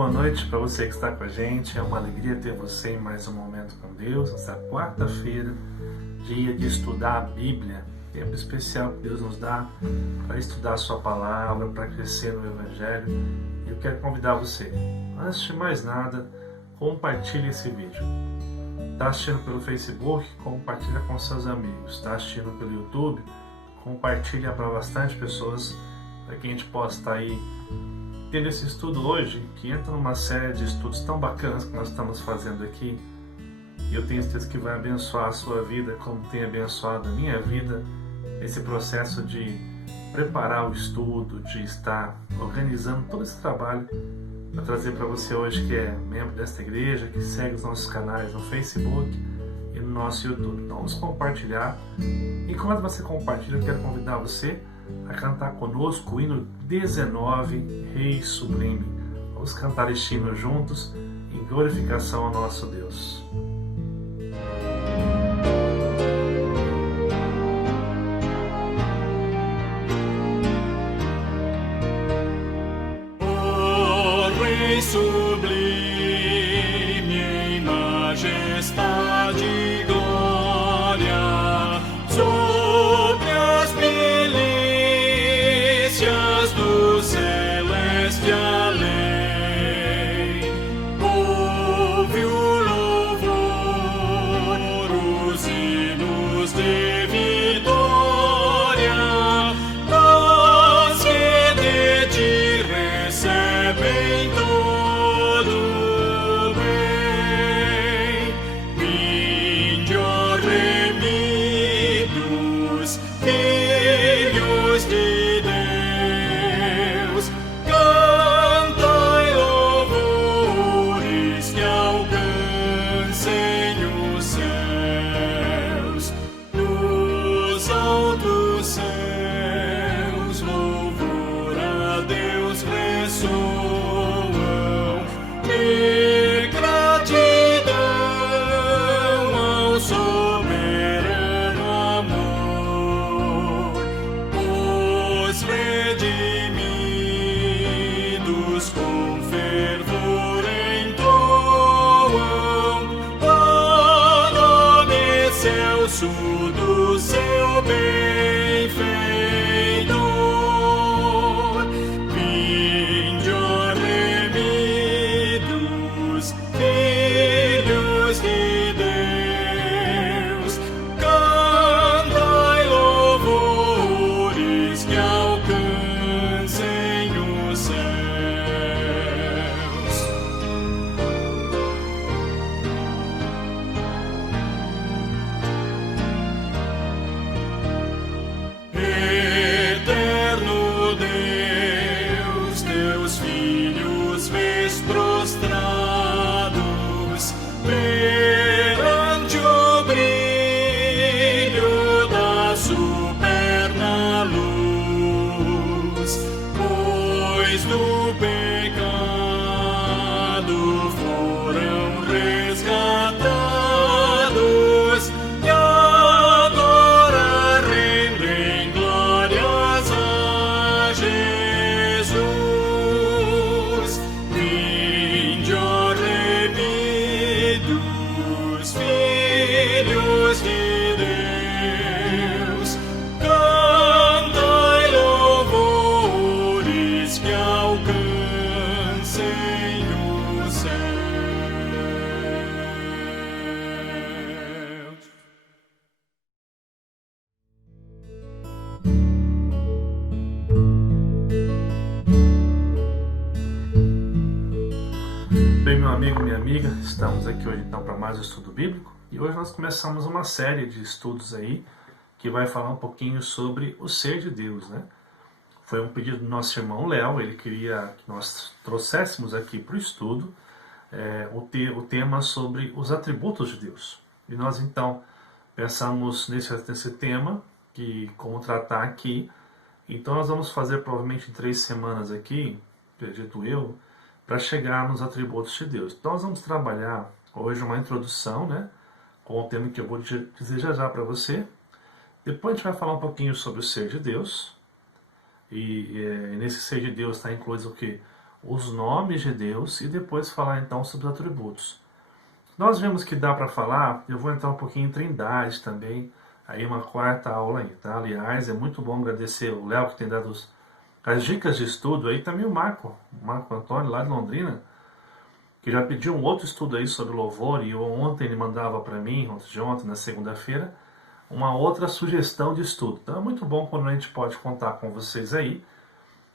boa noite para você que está com a gente. É uma alegria ter você em mais um momento com Deus. Essa quarta-feira, dia de estudar a Bíblia. Tempo especial que Deus nos dá para estudar a sua palavra, para crescer no Evangelho. E eu quero convidar você, antes de mais nada, compartilhe esse vídeo. Está assistindo pelo Facebook? Compartilha com seus amigos. Está assistindo pelo YouTube? Compartilha para bastante pessoas, para que a gente possa estar aí tendo esse estudo hoje, que entra numa série de estudos tão bacanas que nós estamos fazendo aqui. E eu tenho certeza que vai abençoar a sua vida, como tem abençoado a minha vida, esse processo de preparar o estudo, de estar organizando todo esse trabalho para trazer para você hoje que é membro desta igreja, que segue os nossos canais no Facebook e no nosso YouTube. Então vamos compartilhar. Enquanto você compartilha, eu quero convidar você a cantar conosco o hino 19, Rei Sublime. Vamos cantar este hino juntos em glorificação ao nosso Deus. O Rei sublime em majestade e glória, sobre as milícias do celeste além, ouve o louvor, os hinos de vitória, nós que de ti recebem todo bem. Vinde, ó remidos, filhos de Deus, cantai louvores que alcancem os céus. Nos altos céus, louvor a Deus ressoam, e gratidão ao soberano amor. Os redimidos com fervor entoam o nome excelso do seu benfeitor. Vinde, ó remidos, filhos de Deus, cantai louvores que alcancem os céus. Eterno Deus, teus filhos vês prostrados perante o brilho da superna luz, pois do pecado foram resgatados e agora rendem glórias a Jesus. Vinde, ó remidos, filhos de Deus, cantai louvores que alcancem os céus. Bem, meu amigo, minha amiga, estamos aqui hoje então para mais um estudo bíblico. E hoje nós começamos uma série de estudos aí que vai falar um pouquinho sobre o ser de Deus, né? Foi um pedido do nosso irmão Léo, ele queria que nós trouxéssemos aqui para o estudo o tema sobre os atributos de Deus. E nós então pensamos nesse tema, que como tratar aqui. Então nós vamos fazer provavelmente em 3 semanas aqui, acredito eu, para chegar nos atributos de Deus. Então nós vamos trabalhar hoje uma introdução, né, com o tema que eu vou dizer já para você. Depois a gente vai falar um pouquinho sobre o ser de Deus. E nesse ser de Deus está incluído o quê? os nomes de Deus e depois falar então sobre os atributos. Nós vemos que dá para falar, eu vou entrar um pouquinho em Trindade também, aí uma quarta aula aí, tá? Aliás, é muito bom agradecer o Léo que tem dado as dicas de estudo aí, também o Marco Antônio lá de Londrina, que já pediu um outro estudo aí sobre louvor, e ontem ele mandava para mim, ontem, na segunda-feira, uma outra sugestão de estudo. Então é muito bom quando a gente pode contar com vocês aí,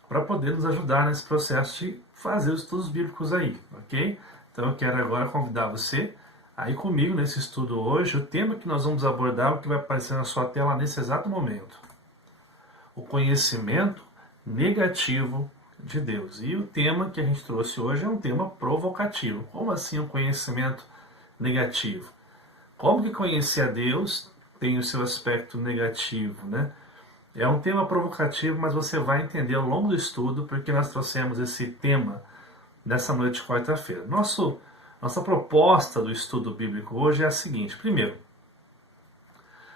para poder nos ajudar nesse processo de fazer os estudos bíblicos aí, ok? Então eu quero agora convidar você a ir comigo nesse estudo hoje. O tema que nós vamos abordar, o que vai aparecer na sua tela nesse exato momento. O conhecimento negativo de Deus. E o tema que a gente trouxe hoje é um tema provocativo. Como assim o conhecimento negativo? Como que conhecer a Deus tem o seu aspecto negativo, né? É um tema provocativo, mas você vai entender ao longo do estudo porque nós trouxemos esse tema nessa noite de quarta-feira. Nossa proposta do estudo bíblico hoje é a seguinte. Primeiro,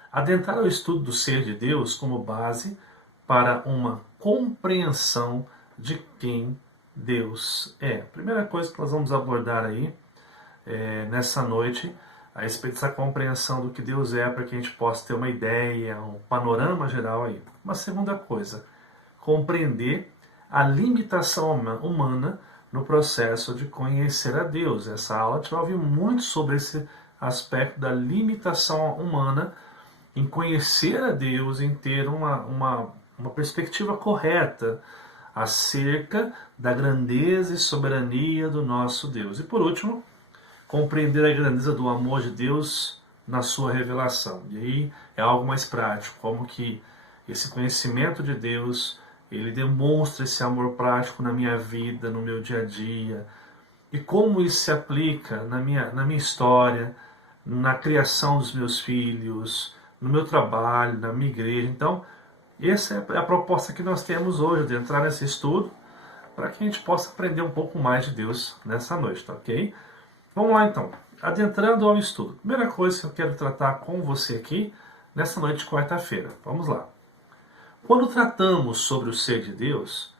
adentrar ao estudo do ser de Deus como base para uma compreensão de quem Deus é. Primeira coisa que nós vamos abordar aí nessa noite, a respeito dessa compreensão do que Deus é, para que a gente possa ter uma ideia, um panorama geral aí. Uma segunda coisa, compreender a limitação humana no processo de conhecer a Deus. Essa aula a gente vai ouvir muito sobre esse aspecto da limitação humana em conhecer a Deus, em ter uma perspectiva correta acerca da grandeza e soberania do nosso Deus. E por último, compreender a grandeza do amor de Deus na sua revelação. E aí é algo mais prático, como que esse conhecimento de Deus, ele demonstra esse amor prático na minha vida, no meu dia a dia, e como isso se aplica na minha história, na criação dos meus filhos, no meu trabalho, na minha igreja. Então, essa é a proposta que nós temos hoje, de entrar nesse estudo, para que a gente possa aprender um pouco mais de Deus nessa noite, tá ok? Vamos lá então, adentrando ao estudo. Primeira coisa que eu quero tratar com você aqui, nessa noite de quarta-feira. Vamos lá. Quando tratamos sobre o ser de Deus,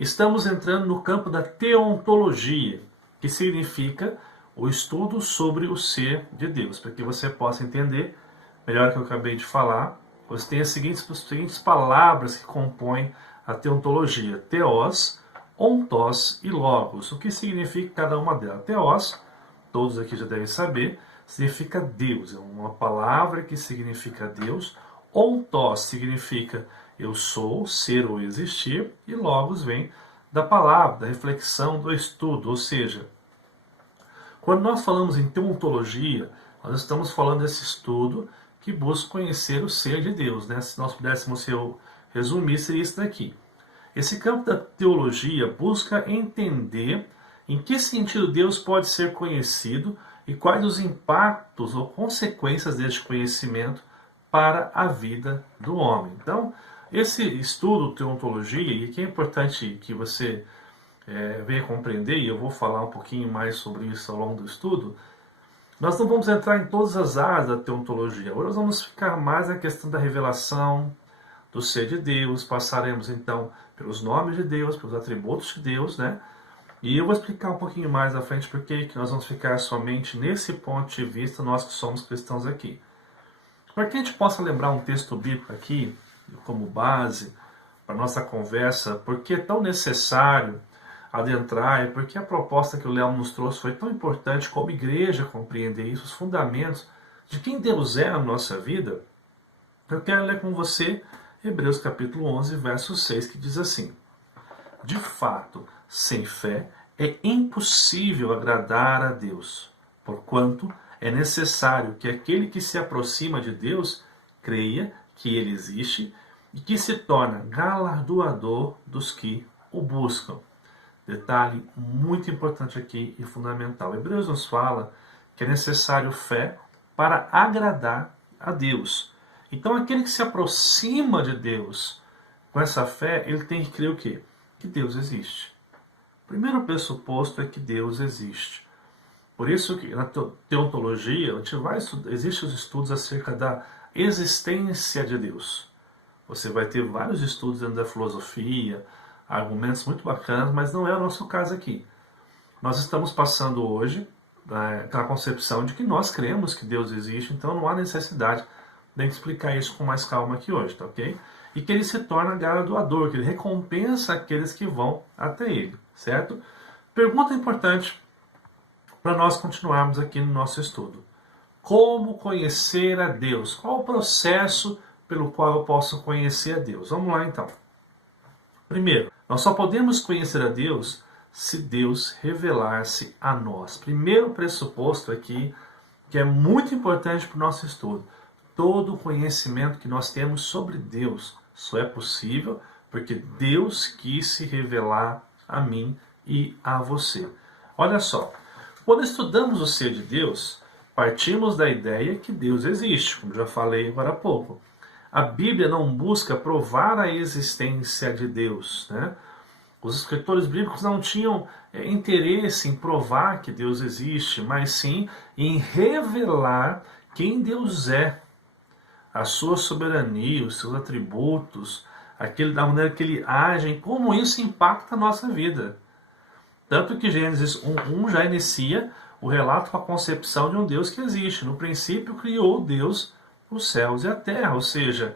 estamos entrando no campo da teontologia, que significa o estudo sobre o ser de Deus. Para que você possa entender melhor o que eu acabei de falar, você tem as seguintes palavras que compõem a teontologia: Theos, Ontos e Logos. O que significa cada uma delas? Theos, todos aqui já devem saber, significa Deus. É uma palavra que significa Deus. Ontos significa eu sou, ser ou existir. E Logos vem da palavra, da reflexão, do estudo. Ou seja, quando nós falamos em teontologia, nós estamos falando desse estudo que busca conhecer o ser de Deus, né? Se nós pudéssemos resumir, seria isso daqui. Esse campo da teologia busca entender em que sentido Deus pode ser conhecido e quais os impactos ou consequências deste conhecimento para a vida do homem. Então, esse estudo teontologia, e que é importante que você venha compreender, e eu vou falar um pouquinho mais sobre isso ao longo do estudo, nós não vamos entrar em todas as áreas da teontologia. Agora nós vamos ficar mais na questão da revelação do ser de Deus. Passaremos então pelos nomes de Deus, pelos atributos de Deus, né? E eu vou explicar um pouquinho mais à frente porque nós vamos ficar somente nesse ponto de vista, nós que somos cristãos aqui. Para que a gente possa lembrar um texto bíblico aqui, como base para a nossa conversa, porque é tão necessário adentrar, e porque a proposta que o Léo nos trouxe foi tão importante como igreja compreender isso, os fundamentos de quem Deus é na nossa vida, eu quero ler com você Hebreus capítulo 11, verso 6, que diz assim: de fato, sem fé é impossível agradar a Deus, porquanto é necessário que aquele que se aproxima de Deus creia que Ele existe e que se torna galardoador dos que o buscam. Detalhe muito importante aqui e fundamental. Hebreus nos fala que é necessário fé para agradar a Deus. Então aquele que se aproxima de Deus com essa fé, ele tem que crer o quê? Que Deus existe. O primeiro pressuposto é que Deus existe. Por isso que na teontologia existem os estudos acerca da existência de Deus. Você vai ter vários estudos dentro da filosofia, argumentos muito bacanas, mas não é o nosso caso aqui. Nós estamos passando hoje pela concepção de que nós cremos que Deus existe, então não há necessidade de explicar isso com mais calma aqui hoje, tá ok? E que ele se torna galardoador, que ele recompensa aqueles que vão até ele, certo? Pergunta importante para nós continuarmos aqui no nosso estudo. Como conhecer a Deus? Qual o processo pelo qual eu posso conhecer a Deus? Vamos lá então. Primeiro, nós só podemos conhecer a Deus se Deus revelar-se a nós. Primeiro pressuposto aqui, que é muito importante para o nosso estudo. Todo o conhecimento que nós temos sobre Deus só é possível porque Deus quis se revelar a mim e a você. Olha só, quando estudamos o ser de Deus, partimos da ideia que Deus existe, como já falei agora há pouco. A Bíblia não busca provar a existência de Deus, né? Os escritores bíblicos não tinham interesse em provar que Deus existe, mas sim em revelar quem Deus é, a sua soberania, os seus atributos, da maneira que ele age, como isso impacta a nossa vida. Tanto que Gênesis 1:1 já inicia o relato com a concepção de um Deus que existe. No princípio criou Deus os céus e a terra, ou seja,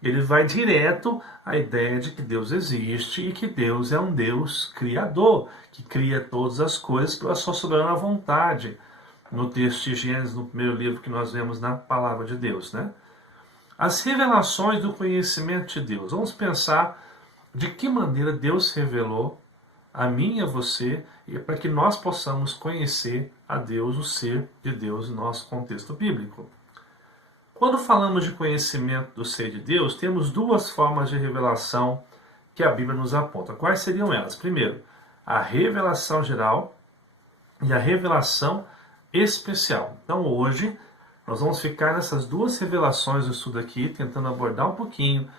ele vai direto à ideia de que Deus existe e que Deus é um Deus criador, que cria todas as coisas pela sua soberana vontade. No texto de Gênesis, no primeiro livro que nós vemos na Palavra de Deus, né? As revelações do conhecimento de Deus. Vamos pensar de que maneira Deus revelou a mim e a você, para que nós possamos conhecer a Deus, o ser de Deus, no nosso contexto bíblico. Quando falamos de conhecimento do ser de Deus, temos duas formas de revelação que a Bíblia nos aponta. Quais seriam elas? Primeiro, a revelação geral e a revelação especial. Então hoje nós vamos ficar nessas duas revelações do estudo aqui, tentando abordar um pouquinho,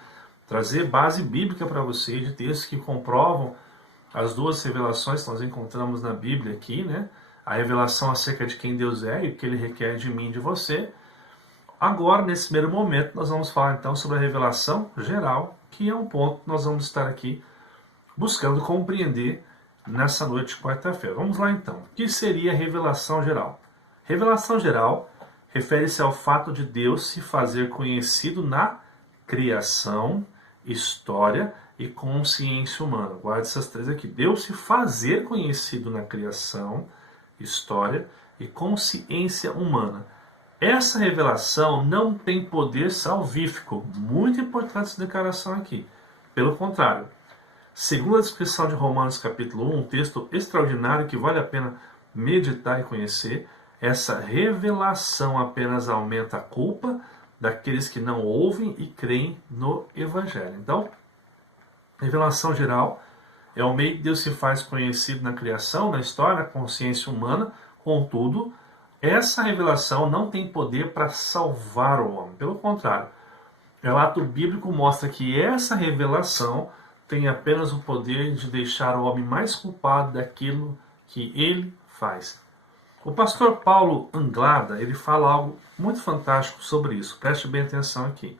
trazer base bíblica para vocês, de textos que comprovam as duas revelações que nós encontramos na Bíblia aqui, né? A revelação acerca de quem Deus é e o que Ele requer de mim e de você. Agora, nesse primeiro momento, nós vamos falar então sobre a revelação geral, que é um ponto que nós vamos estar aqui buscando compreender nessa noite de quarta-feira. Vamos lá então. O que seria a revelação geral? Revelação geral refere-se ao fato de Deus se fazer conhecido na criação, história e consciência humana. Guarde essas três aqui. Deus se fazer conhecido na criação, história e consciência humana. Essa revelação não tem poder salvífico. Muito importante essa declaração aqui. Pelo contrário, segundo a descrição de Romanos capítulo 1, um texto extraordinário que vale a pena meditar e conhecer, essa revelação apenas aumenta a culpa daqueles que não ouvem e creem no Evangelho. Então, revelação geral é o meio que Deus se faz conhecido na criação, na história, na consciência humana. Contudo, essa revelação não tem poder para salvar o homem. Pelo contrário, o relato bíblico mostra que essa revelação tem apenas o poder de deixar o homem mais culpado daquilo que ele faz. O pastor Paulo Anglada, ele fala algo muito fantástico sobre isso. Preste bem atenção aqui.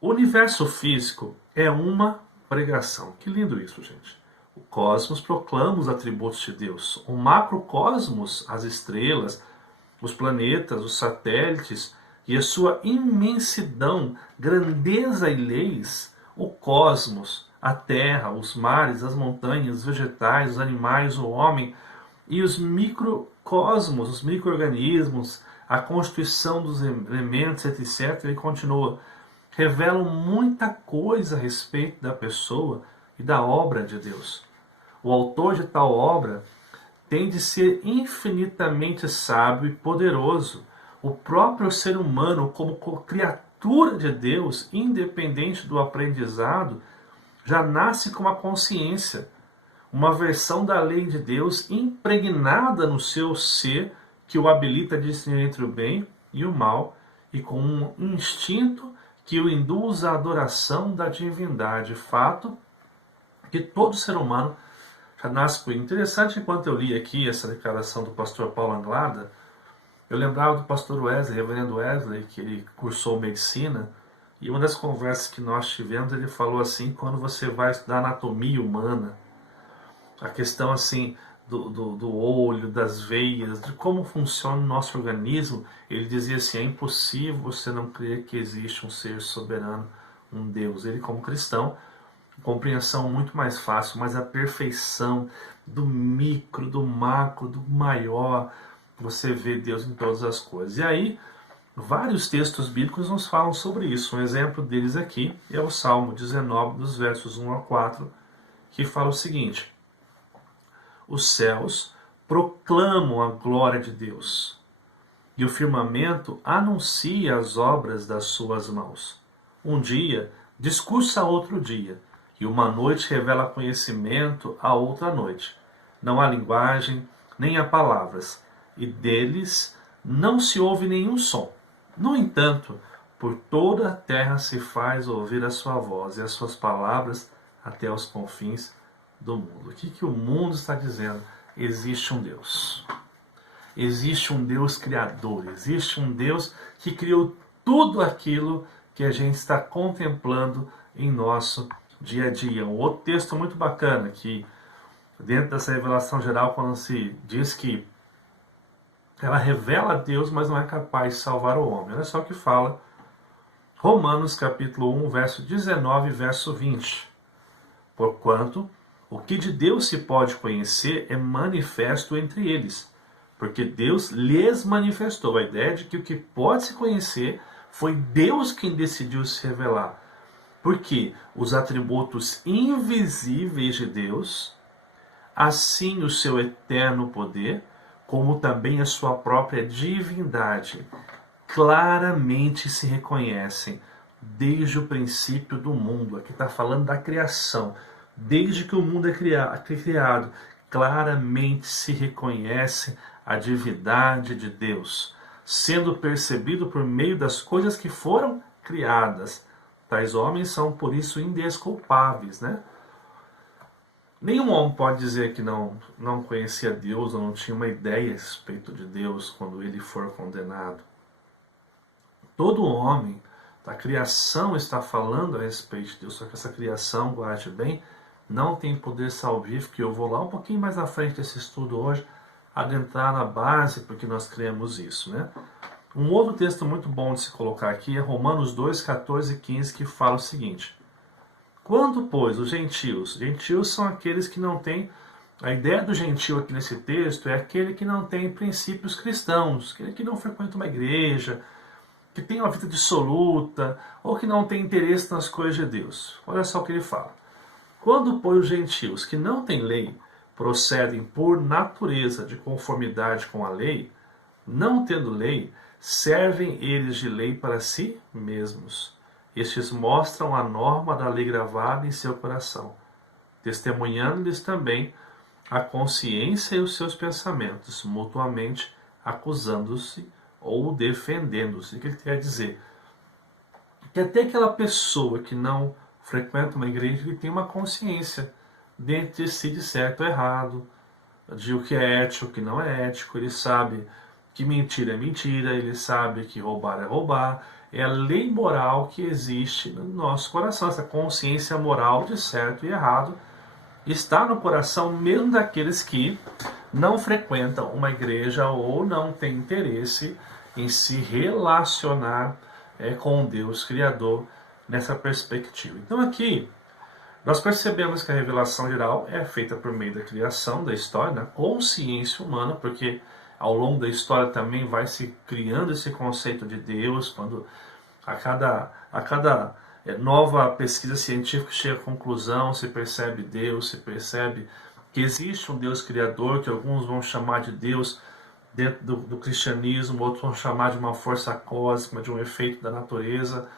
O universo físico é uma pregação. Que lindo isso, gente. O cosmos proclama os atributos de Deus. O macrocosmos, as estrelas, os planetas, os satélites e a sua imensidão, grandeza e leis, o cosmos, a terra, os mares, as montanhas, os vegetais, os animais, o homem e os microcosmos, os micro-organismos, a constituição dos elementos, etc. Ele continua. Revelam muita coisa a respeito da pessoa e da obra de Deus. O autor de tal obra tem de ser infinitamente sábio e poderoso. O próprio ser humano, como criatura de Deus, independente do aprendizado, já nasce com a consciência, uma versão da lei de Deus impregnada no seu ser, que o habilita a discernir entre o bem e o mal, e com um instinto que o induz à adoração da divindade. Fato que todo ser humano já nasce com. Interessante, enquanto eu li aqui essa declaração do pastor Paulo Anglada, eu lembrava do pastor Wesley, reverendo Wesley, que ele cursou medicina, E uma das conversas que nós tivemos, ele falou assim, quando você vai estudar anatomia humana, a questão assim do olho, das veias, de como funciona o nosso organismo, ele dizia assim, é impossível você não crer que existe um ser soberano, um Deus. Ele, como cristão, compreensão muito mais fácil, mas a perfeição do micro, do macro, do maior, você vê Deus em todas as coisas. E aí, vários textos bíblicos nos falam sobre isso. Um exemplo deles aqui é o Salmo 19, dos versos 1 a 4, que fala o seguinte: os céus proclamam a glória de Deus, e o firmamento anuncia as obras das suas mãos. Um dia discursa a outro dia, e uma noite revela conhecimento a outra noite. Não há linguagem, nem há palavras, e deles não se ouve nenhum som. No entanto, por toda a terra se faz ouvir a sua voz, e as suas palavras até os confins do mundo. O que o mundo está dizendo? Existe um Deus. Existe um Deus criador. Existe um Deus que criou tudo aquilo que a gente está contemplando em nosso dia a dia. Um outro texto muito bacana que, dentro dessa revelação geral, quando se diz que ela revela a Deus, mas não é capaz de salvar o homem. Olha só o que fala Romanos capítulo 1, verso 19 e verso 20. Porquanto o que de Deus se pode conhecer é manifesto entre eles, porque Deus lhes manifestou. A ideia de que o que pode se conhecer foi Deus quem decidiu se revelar. Porque os atributos invisíveis de Deus, assim o seu eterno poder, como também a sua própria divindade, claramente se reconhecem desde o princípio do mundo. Aqui está falando da criação. Desde que o mundo é criado, claramente se reconhece a divindade de Deus, sendo percebido por meio das coisas que foram criadas. Tais homens são, por isso, indesculpáveis, né? Nenhum homem pode dizer que não conhecia Deus ou não tinha uma ideia a respeito de Deus quando ele for condenado. Todo homem da criação está falando a respeito de Deus, só que essa criação, guarde bem, não tem poder salvífico, e eu vou lá um pouquinho mais na frente desse estudo hoje, adentrar na base, porque nós cremos isso, né? Um outro texto muito bom de se colocar aqui é Romanos 2, 14 e 15, que fala o seguinte: quando, pois, os gentios são aqueles que não têm, a ideia do gentio aqui nesse texto é aquele que não tem princípios cristãos, aquele que não frequenta uma igreja, que tem uma vida dissoluta, ou que não tem interesse nas coisas de Deus. Olha só o que ele fala. Quando, pois, os gentios que não têm lei procedem por natureza de conformidade com a lei, não tendo lei, servem eles de lei para si mesmos. Estes mostram a norma da lei gravada em seu coração, testemunhando-lhes também a consciência e os seus pensamentos, mutuamente acusando-se ou defendendo-se. O que ele quer dizer? Que até aquela pessoa que não frequenta uma igreja, ele tem uma consciência dentro de si de certo ou errado, de o que é ético, o que não é ético. Ele sabe que mentira é mentira, ele sabe que roubar é roubar. É a lei moral que existe no nosso coração. Essa consciência moral de certo e errado está no coração mesmo daqueles que não frequentam uma igreja ou não têm interesse em se relacionar com Deus Criador nessa perspectiva. Então aqui nós percebemos que a revelação geral é feita por meio da criação, da história, da consciência humana, porque ao longo da história também vai se criando esse conceito de Deus, quando a cada nova pesquisa científica chega à conclusão, se percebe Deus, se percebe que existe um Deus criador, que alguns vão chamar de Deus dentro do cristianismo, outros vão chamar de uma força cósmica, de um efeito da natureza.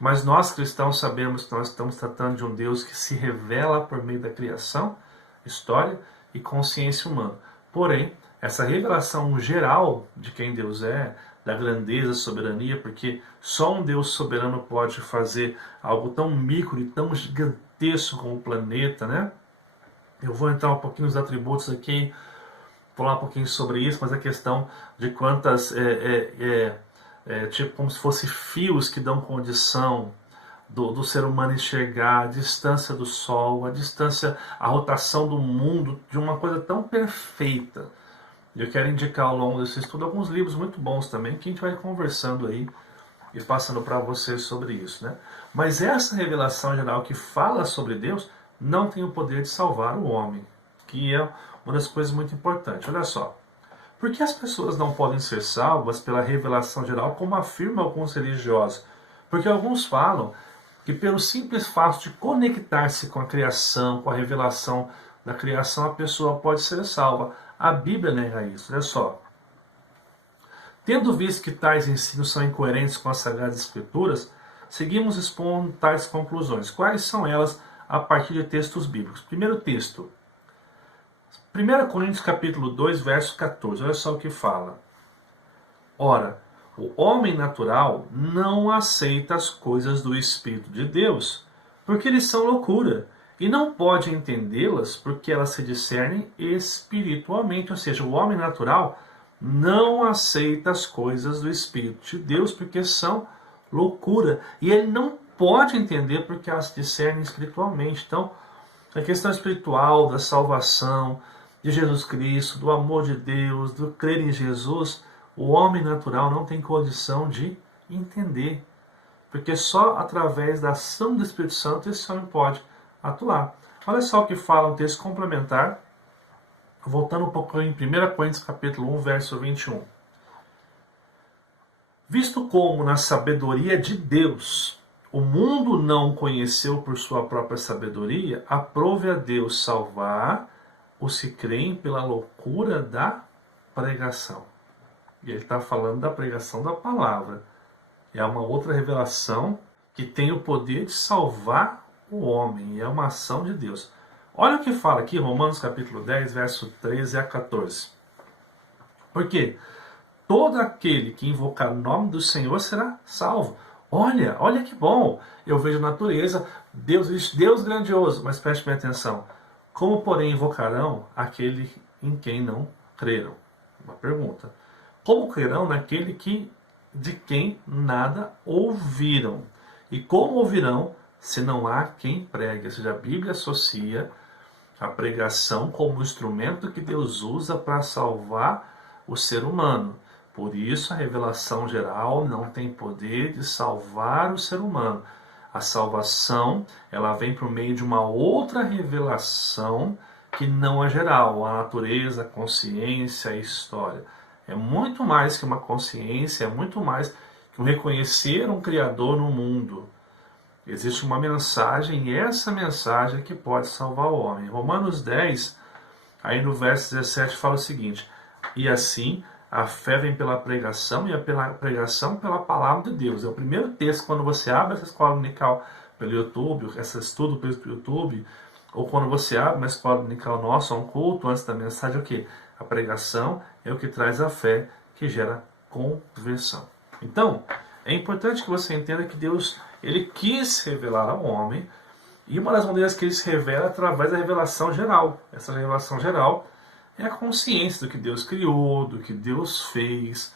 Mas nós cristãos sabemos que nós estamos tratando de um Deus que se revela por meio da criação, história e consciência humana. Porém, essa revelação geral de quem Deus é, da grandeza, soberania, porque só um Deus soberano pode fazer algo tão micro e tão gigantesco como o planeta, né? Eu vou entrar um pouquinho nos atributos aqui, falar um pouquinho sobre isso, mas a questão de quantas tipo como se fossem fios que dão condição do ser humano enxergar a distância do Sol, a distância, a rotação do mundo, de uma coisa tão perfeita. Eu quero indicar ao longo desse estudo alguns livros muito bons também, que a gente vai conversando aí e passando para vocês sobre isso, né? Mas essa revelação geral que fala sobre Deus não tem o poder de salvar o homem, que é uma das coisas muito importantes. Olha só, por que as pessoas não podem ser salvas pela revelação geral, como afirmam alguns religiosos? Porque alguns falam que pelo simples fato de conectar-se com a criação, com a revelação da criação, a pessoa pode ser salva. A Bíblia nega isso, olha só. Tendo visto que tais ensinos são incoerentes com as Sagradas Escrituras, seguimos expondo tais conclusões. Quais são elas a partir de textos bíblicos? Primeiro texto, 1 Coríntios capítulo 2, verso 14. Olha só o que fala. Ora, o homem natural não aceita as coisas do Espírito de Deus, porque eles são loucura, e não pode entendê-las porque elas se discernem espiritualmente. Ou seja, o homem natural não aceita as coisas do Espírito de Deus porque são loucura, e ele não pode entender porque elas se discernem espiritualmente. Então, a questão espiritual da salvação de Jesus Cristo, do amor de Deus, do crer em Jesus, o homem natural não tem condição de entender, porque só através da ação do Espírito Santo esse homem pode atuar. Olha só o que fala um texto complementar, voltando um pouco em 1 Coríntios capítulo 1, verso 21. Visto como na sabedoria de Deus o mundo não conheceu por sua própria sabedoria, aprove a Deus salvar os que creem pela loucura da pregação. E ele está falando da pregação da palavra. É uma outra revelação que tem o poder de salvar o homem. É uma ação de Deus. Olha o que fala aqui, Romanos capítulo 10, verso 13 a 14. Porque todo aquele que invocar o nome do Senhor será salvo. Olha que bom. Eu vejo a natureza, Deus grandioso. Mas preste bem atenção. Como, porém, invocarão aquele em quem não creram? Uma pergunta. Como crerão naquele de quem nada ouviram? E como ouvirão se não há quem pregue? Ou seja, a Bíblia associa a pregação como instrumento que Deus usa para salvar o ser humano. Por isso, a revelação geral não tem poder de salvar o ser humano. A salvação, ela vem por meio de uma outra revelação que não é geral, a natureza, a consciência, a história. É muito mais que uma consciência, é muito mais que um reconhecer um Criador no mundo. Existe uma mensagem, e essa mensagem que pode salvar o homem. Romanos 10, aí no verso 17, fala o seguinte: e assim a fé vem pela pregação, e a pregação pela palavra de Deus. É o primeiro texto, quando você abre essa escola dominical pelo YouTube, esse estudo pelo YouTube, ou quando você abre uma escola dominical nossa, um culto antes da mensagem, o quê? A pregação é o que traz a fé, que gera conversão. Então, é importante que você entenda que Deus, ele quis revelar ao homem, e uma das maneiras que ele se revela é através da revelação geral. Essa revelação geral é a consciência do que Deus criou, do que Deus fez,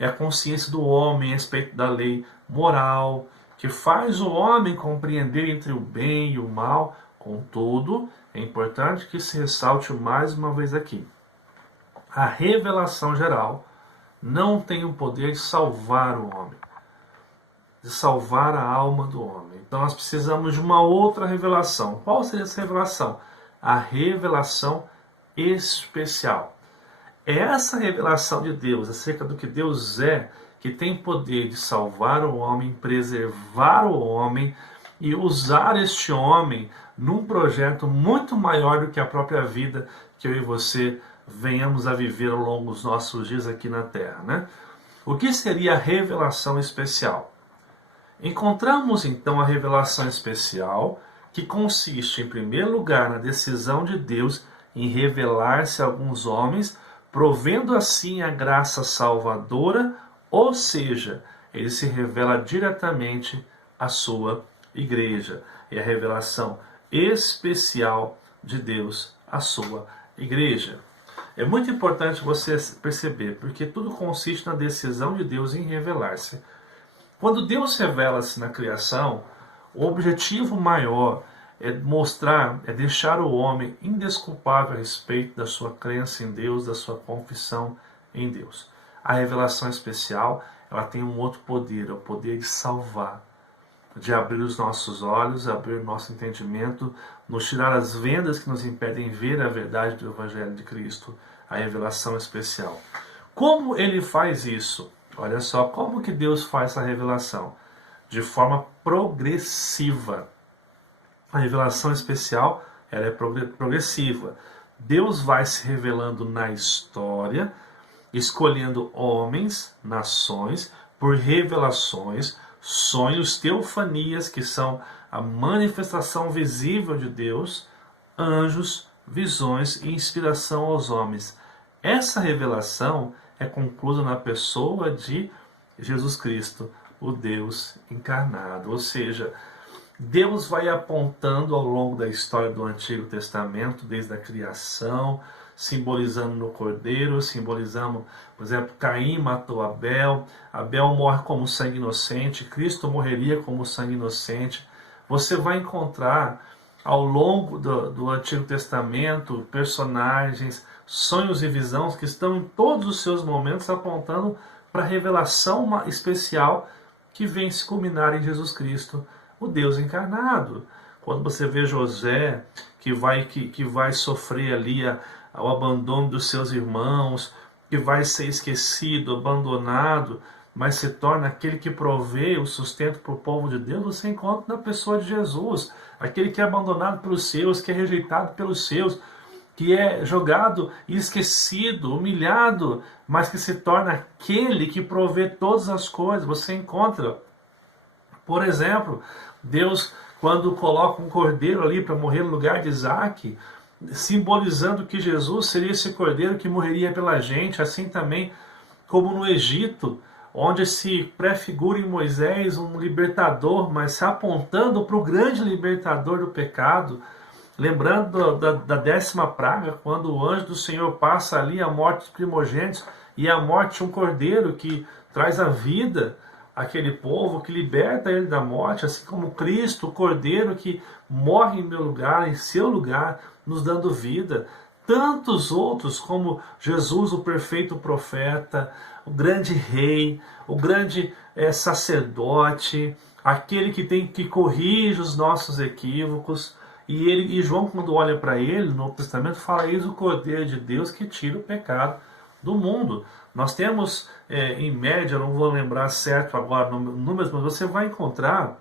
é a consciência do homem a respeito da lei moral, que faz o homem compreender entre o bem e o mal. Contudo, é importante que se ressalte mais uma vez aqui: a revelação geral não tem o poder de salvar o homem, de salvar a alma do homem. Então nós precisamos de uma outra revelação. Qual seria essa revelação? A revelação especial. É essa revelação de Deus acerca do que Deus é, que tem poder de salvar o homem, preservar o homem e usar este homem num projeto muito maior do que a própria vida que eu e você venhamos a viver ao longo dos nossos dias aqui na Terra, né? O que seria a revelação especial? Encontramos então a revelação especial, que consiste, em primeiro lugar, na decisão de Deus em revelar-se a alguns homens, provendo assim a graça salvadora, ou seja, ele se revela diretamente à sua igreja. É a revelação especial de Deus à sua igreja. É muito importante você perceber, porque tudo consiste na decisão de Deus em revelar-se. Quando Deus revela-se na criação, o objetivo maior é mostrar, é deixar o homem indesculpável a respeito da sua crença em Deus, da sua confissão em Deus. A revelação especial, ela tem um outro poder, é o poder de salvar, de abrir os nossos olhos, abrir o nosso entendimento, nos tirar as vendas que nos impedem ver a verdade do Evangelho de Cristo, a revelação especial. Como ele faz isso? Olha só, como que Deus faz essa revelação? De forma progressiva. A revelação especial, ela é progressiva. Deus vai se revelando na história, escolhendo homens, nações, por revelações, sonhos, teofanias, que são a manifestação visível de Deus, anjos, visões e inspiração aos homens. Essa revelação é concluída na pessoa de Jesus Cristo, o Deus encarnado. Ou seja, Deus vai apontando ao longo da história do Antigo Testamento, desde a criação, simbolizando no Cordeiro, simbolizando, por exemplo, Caim matou Abel, Abel morre como sangue inocente, Cristo morreria como sangue inocente. Você vai encontrar ao longo do Antigo Testamento personagens, sonhos e visões que estão em todos os seus momentos apontando para a revelação especial que vem se culminar em Jesus Cristo, o Deus encarnado. Quando você vê José, que vai sofrer ali o abandono dos seus irmãos, que vai ser esquecido, abandonado, mas se torna aquele que provê o sustento para o povo de Deus, você encontra na pessoa de Jesus, aquele que é abandonado pelos seus, que é rejeitado pelos seus, que é jogado e esquecido, humilhado, mas que se torna aquele que provê todas as coisas. Você encontra, por exemplo, Deus, quando coloca um cordeiro ali para morrer no lugar de Isaac, simbolizando que Jesus seria esse cordeiro que morreria pela gente, assim também como no Egito, onde se prefigura em Moisés um libertador, mas se apontando para o grande libertador do pecado, lembrando da 10ª praga, quando o anjo do Senhor passa ali a morte dos primogênitos, e a morte de um cordeiro que traz a vida àquele povo, que liberta ele da morte, assim como Cristo, o cordeiro que morre em meu lugar, em seu lugar, nos dando vida. Tantos outros, como Jesus, o perfeito profeta, o grande rei, o grande sacerdote, aquele que corrige os nossos equívocos. E João, quando olha para ele no Novo Testamento, fala: eis o Cordeiro de Deus que tira o pecado do mundo. Nós temos, em média, não vou lembrar certo agora números, mas você vai encontrar,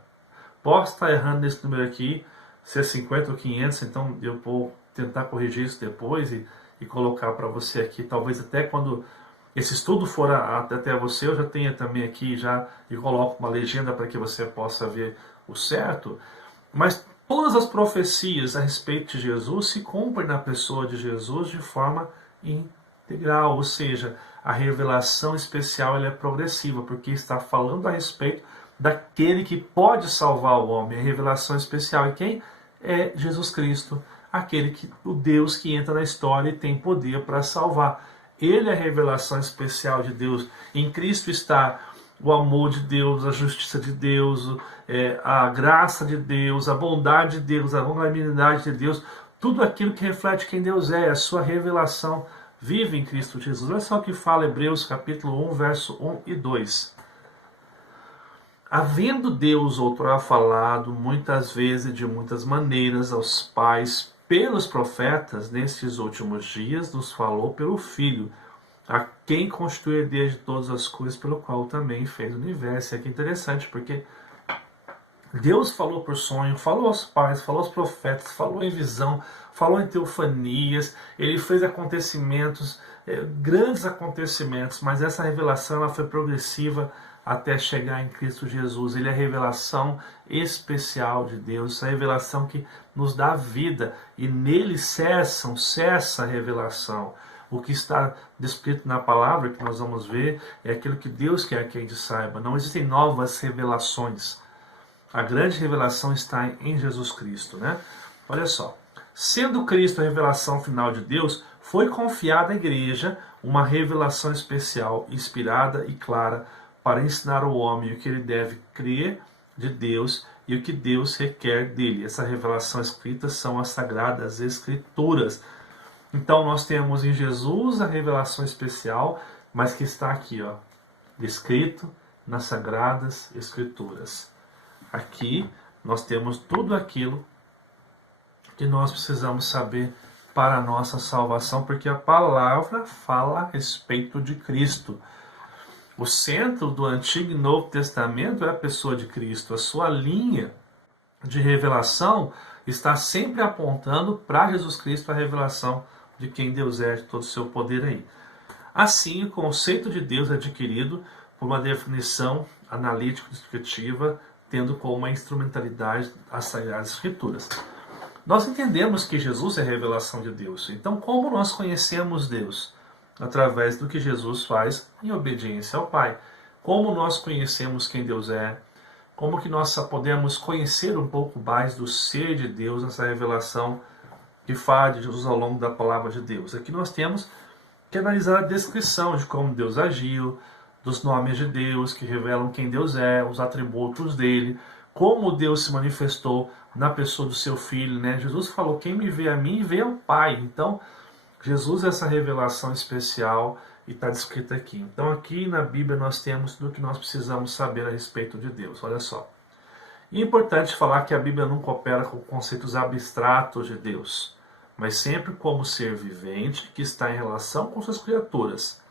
posso estar errando nesse número aqui, se é 50 ou 500, então eu vou tentar corrigir isso depois e colocar para você aqui, talvez até quando esse estudo for até você, eu já tenha também aqui já e coloco uma legenda para que você possa ver o certo. Mas todas as profecias a respeito de Jesus se cumprem na pessoa de Jesus de forma integral, ou seja, a revelação especial ela é progressiva, porque está falando a respeito daquele que pode salvar o homem. A revelação especial é quem? É Jesus Cristo, o Deus que entra na história e tem poder para salvar. Ele é a revelação especial de Deus. Em Cristo está o amor de Deus, a justiça de Deus, a graça de Deus, a bondade de Deus, a longanimidade de Deus, tudo aquilo que reflete quem Deus é, a sua revelação vive em Cristo Jesus. Olha só o que fala Hebreus capítulo 1, verso 1 e 2. Havendo Deus outrora falado muitas vezes e de muitas maneiras aos pais pelos profetas, nestes últimos dias nos falou pelo Filho, a quem constituiu desde todas as coisas, pelo qual também fez o universo. É que interessante, porque Deus falou por sonho, falou aos pais, falou aos profetas, falou em visão, falou em teofanias, ele fez acontecimentos, grandes acontecimentos, mas essa revelação ela foi progressiva até chegar em Cristo Jesus. Ele é a revelação especial de Deus, essa revelação que nos dá vida, e nele cessa a revelação. O que está descrito na palavra, que nós vamos ver, é aquilo que Deus quer que a gente saiba. Não existem novas revelações. A grande revelação está em Jesus Cristo, né? Olha só. Sendo Cristo a revelação final de Deus, foi confiada à igreja uma revelação especial, inspirada e clara para ensinar ao homem o que ele deve crer de Deus e o que Deus requer dele. Essa revelação escrita são as Sagradas Escrituras. Então nós temos em Jesus a revelação especial, mas que está aqui, ó, escrito nas Sagradas Escrituras. Aqui nós temos tudo aquilo que nós precisamos saber para a nossa salvação, porque a palavra fala a respeito de Cristo. O centro do Antigo e Novo Testamento é a pessoa de Cristo. A sua linha de revelação está sempre apontando para Jesus Cristo, a revelação de quem Deus é, de todo o seu poder aí. Assim, o conceito de Deus é adquirido por uma definição analítico-descritiva, tendo como uma instrumentalidade as Sagradas Escrituras. Nós entendemos que Jesus é a revelação de Deus. Então, como nós conhecemos Deus? Através do que Jesus faz em obediência ao Pai. Como nós conhecemos quem Deus é? Como que nós podemos conhecer um pouco mais do ser de Deus nessa revelação que fala de Jesus ao longo da palavra de Deus? Aqui nós temos que analisar a descrição de como Deus agiu, dos nomes de Deus que revelam quem Deus é, os atributos dele, como Deus se manifestou na pessoa do seu Filho, né? Jesus falou, quem me vê a mim, vê ao Pai. Então, Jesus é essa revelação especial e está descrita aqui. Então, aqui na Bíblia nós temos tudo o que nós precisamos saber a respeito de Deus. Olha só. E é importante falar que a Bíblia nunca opera com conceitos abstratos de Deus, mas sempre como ser vivente que está em relação com suas criaturas.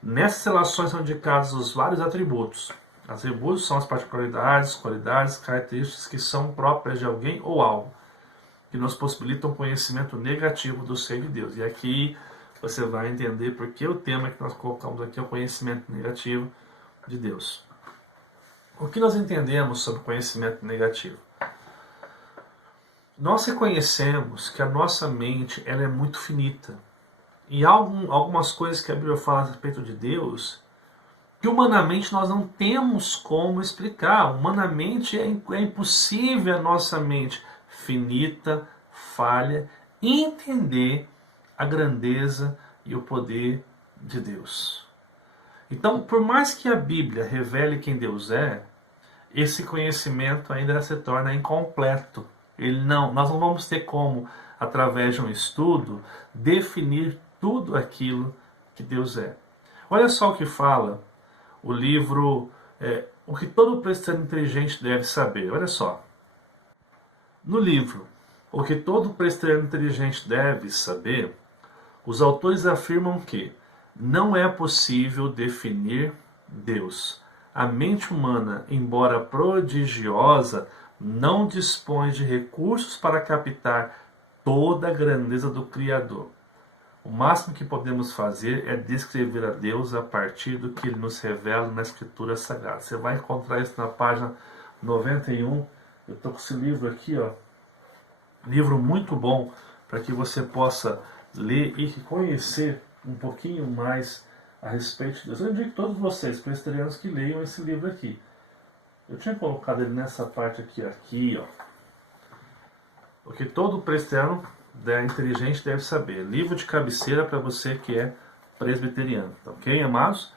Nessas relações são indicados os vários atributos. Atributos são as particularidades, qualidades, características que são próprias de alguém ou algo, que nos possibilitam um conhecimento negativo do ser de Deus. E aqui você vai entender porque o tema que nós colocamos aqui é o conhecimento negativo de Deus. O que nós entendemos sobre conhecimento negativo? Nós reconhecemos que a nossa mente ela é muito finita. E há algumas coisas que a Bíblia fala a respeito de Deus que humanamente nós não temos como explicar. Humanamente é impossível a nossa mente finita, falha, entender a grandeza e o poder de Deus. Então, por mais que a Bíblia revele quem Deus é, esse conhecimento ainda se torna incompleto. Nós não vamos ter como, através de um estudo, definir tudo aquilo que Deus é. Olha só o que fala o livro O que todo presbiteriano inteligente deve saber. Olha só. No livro O que todo presbiteriano inteligente deve saber, os autores afirmam que não é possível definir Deus. A mente humana, embora prodigiosa, não dispõe de recursos para captar toda a grandeza do Criador. O máximo que podemos fazer é descrever a Deus a partir do que Ele nos revela na Escritura Sagrada. Você vai encontrar isso na página 91. Eu estou com esse livro aqui, ó. Livro muito bom para que você possa ler e conhecer um pouquinho mais a respeito de Deus. Eu indico a todos vocês, presbiterianos, que leiam esse livro aqui. Eu tinha colocado ele nessa parte aqui, ó. O que todo presbiteriano inteligente deve saber. Livro de cabeceira para você que é presbiteriano. Ok, amados?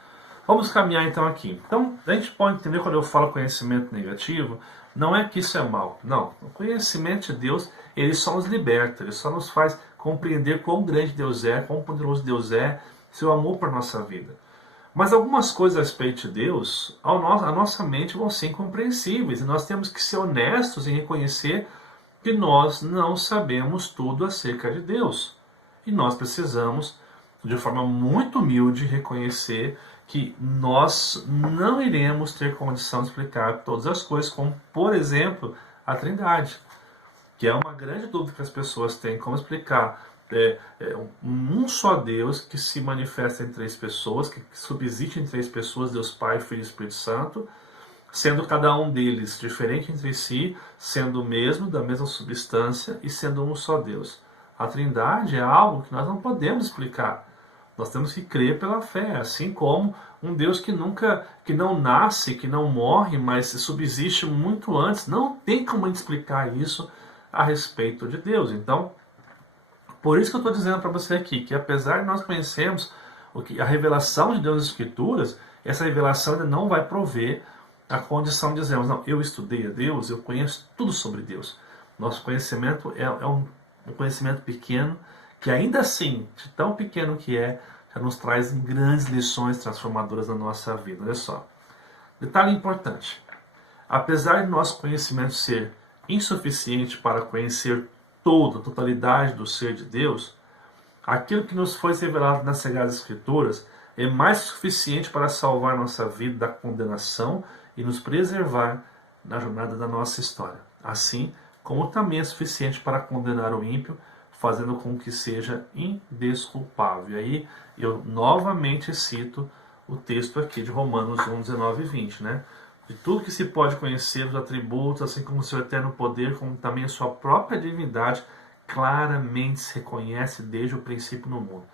Vamos caminhar então aqui. Então, a gente pode entender quando eu falo conhecimento negativo, não é que isso é mal. Não. O conhecimento de Deus, ele só nos liberta, ele só nos faz compreender quão grande Deus é, quão poderoso Deus é, seu amor para a nossa vida. Mas algumas coisas a respeito de Deus, a nossa mente vão ser incompreensíveis. E nós temos que ser honestos em reconhecer que nós não sabemos tudo acerca de Deus. E nós precisamos, de forma muito humilde, reconhecer que nós não iremos ter condição de explicar todas as coisas, como, por exemplo, a Trindade, que é uma grande dúvida que as pessoas têm, como explicar um só Deus que se manifesta em três pessoas, que subsiste em três pessoas, Deus Pai, Filho e Espírito Santo, sendo cada um deles diferente entre si, sendo o mesmo, da mesma substância e sendo um só Deus. A Trindade é algo que nós não podemos explicar. Nós temos que crer pela fé, assim como um Deus que não nasce, que não morre, mas subsiste muito antes. Não tem como explicar isso a respeito de Deus. Então, Por isso que eu estou dizendo para você aqui, que apesar de nós conhecermos a revelação de Deus nas Escrituras, essa revelação ainda não vai prover a condição de dizermos, não, eu estudei a Deus, eu conheço tudo sobre Deus. Nosso conhecimento é um conhecimento pequeno, que ainda assim, de tão pequeno que é, já nos traz grandes lições transformadoras na nossa vida. Olha só. Detalhe importante. Apesar de nosso conhecimento ser insuficiente para conhecer toda a totalidade do ser de Deus, aquilo que nos foi revelado nas Sagradas Escrituras é mais suficiente para salvar nossa vida da condenação e nos preservar na jornada da nossa história. Assim como também é suficiente para condenar o ímpio, fazendo com que seja indesculpável. E aí eu novamente cito o texto aqui de Romanos 1, 19 e 20, né? De tudo que se pode conhecer, os atributos, assim como o seu eterno poder, como também a sua própria divindade, claramente se reconhece desde o princípio no mundo,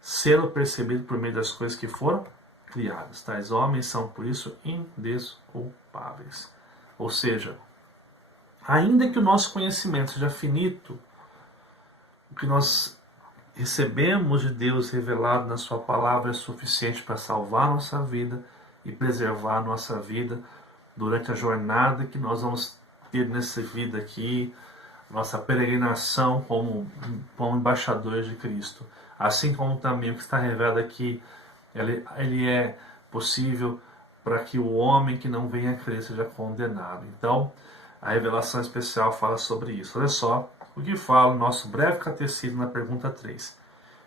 sendo percebido por meio das coisas que foram criadas. Tais homens são, por isso, indesculpáveis. Ou seja, ainda que o nosso conhecimento seja finito, o que nós recebemos de Deus revelado na sua palavra é suficiente para salvar nossa vida e preservar nossa vida durante a jornada que nós vamos ter nessa vida aqui, nossa peregrinação como embaixadores de Cristo. Assim como também o que está revelado aqui, ele é possível para que o homem que não venha a crer seja condenado. Então, a revelação especial fala sobre isso. Olha só o que fala o nosso breve catecismo na pergunta 3.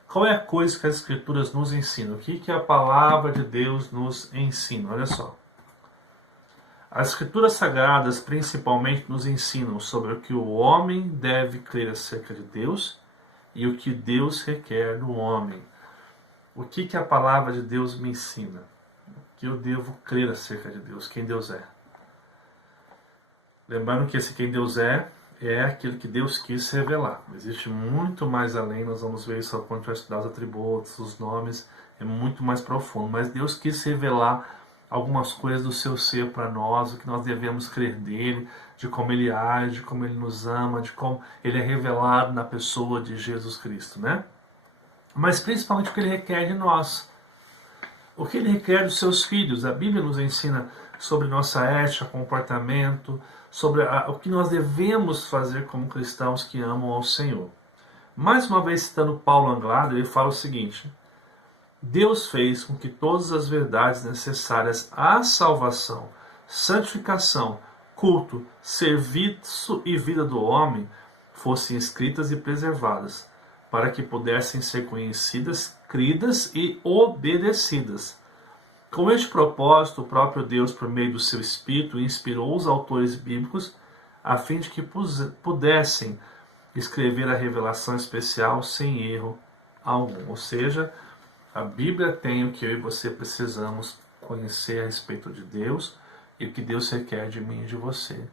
Qual é a coisa que as Escrituras nos ensinam? O que a palavra de Deus nos ensina? Olha só. As Escrituras Sagradas principalmente nos ensinam sobre o que o homem deve crer acerca de Deus e o que Deus requer do homem. O que a palavra de Deus me ensina? O que eu devo crer acerca de Deus? Quem Deus é? Lembrando que esse quem Deus é aquilo que Deus quis revelar. Existe muito mais além, nós vamos ver isso quando a gente vai estudar os atributos, os nomes, é muito mais profundo. Mas Deus quis revelar algumas coisas do seu ser para nós, o que nós devemos crer dele, de como ele age, de como ele nos ama, de como ele é revelado na pessoa de Jesus Cristo, né? Mas principalmente o que ele requer de nós. O que ele requer dos seus filhos. A Bíblia nos ensina sobre nossa ética, comportamento, sobre o que nós devemos fazer como cristãos que amam ao Senhor. Mais uma vez citando Paulo Anglado, ele fala o seguinte: Deus fez com que todas as verdades necessárias à salvação, santificação, culto, serviço e vida do homem fossem escritas e preservadas, para que pudessem ser conhecidas, cridas e obedecidas. Com este propósito, o próprio Deus, por meio do seu Espírito, inspirou os autores bíblicos a fim de que pudessem escrever a revelação especial sem erro algum. Ou seja, a Bíblia tem o que eu e você precisamos conhecer a respeito de Deus e o que Deus requer de mim e de você.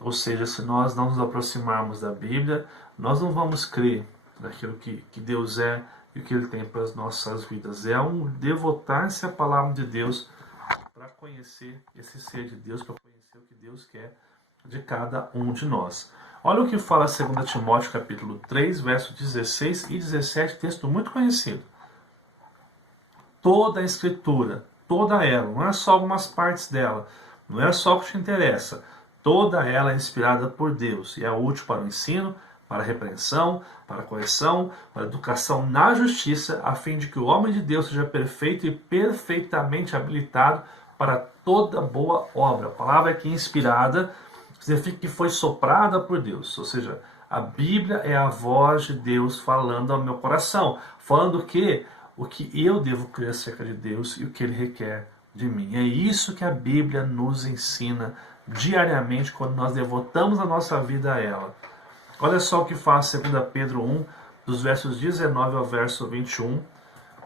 Ou seja, se nós não nos aproximarmos da Bíblia, nós não vamos crer naquilo que Deus é e o que Ele tem para as nossas vidas. É devotar-se à palavra de Deus para conhecer esse ser de Deus, para conhecer o que Deus quer de cada um de nós. Olha o que fala 2 Timóteo capítulo 3, versos 16 e 17, texto muito conhecido. Toda a Escritura, toda ela, não é só algumas partes dela, não é só o que te interessa, toda ela é inspirada por Deus e é útil para o ensino, para a repreensão, para a correção, para a educação na justiça, a fim de que o homem de Deus seja perfeito e perfeitamente habilitado para toda boa obra. A palavra aqui inspirada significa que foi soprada por Deus, ou seja, a Bíblia é a voz de Deus falando ao meu coração, falando o que eu devo crer acerca de Deus e o que Ele requer de mim. É isso que a Bíblia nos ensina diariamente quando nós devotamos a nossa vida a ela. Olha só o que faz 2 Pedro 1, dos versos 19 ao verso 21.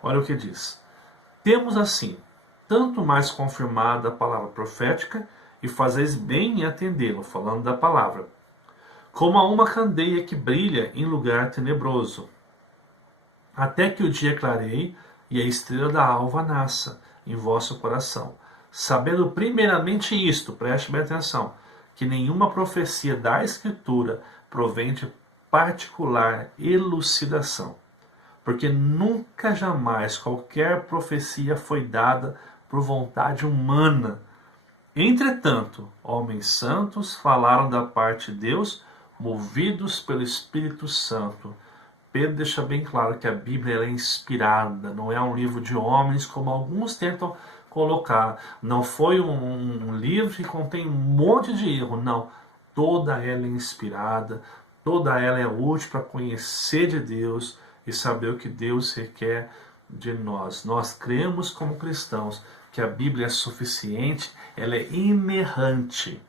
Olha o que diz. Temos assim, tanto mais confirmada a palavra profética, e fazeis bem em atendê-lo, falando da palavra, como a uma candeia que brilha em lugar tenebroso, até que o dia clareie e a estrela da alva nasça em vosso coração. Sabendo primeiramente isto, preste bem atenção, que nenhuma profecia da Escritura provém de particular elucidação. Porque nunca jamais qualquer profecia foi dada por vontade humana. Entretanto, homens santos falaram da parte de Deus, movidos pelo Espírito Santo. Pedro deixa bem claro que a Bíblia é inspirada, não é um livro de homens, como alguns tentam colocar. Não foi um livro que contém um monte de erro, não. Toda ela é inspirada, toda ela é útil para conhecer de Deus e saber o que Deus requer de nós. Nós cremos como cristãos que a Bíblia é suficiente, ela é inerrante.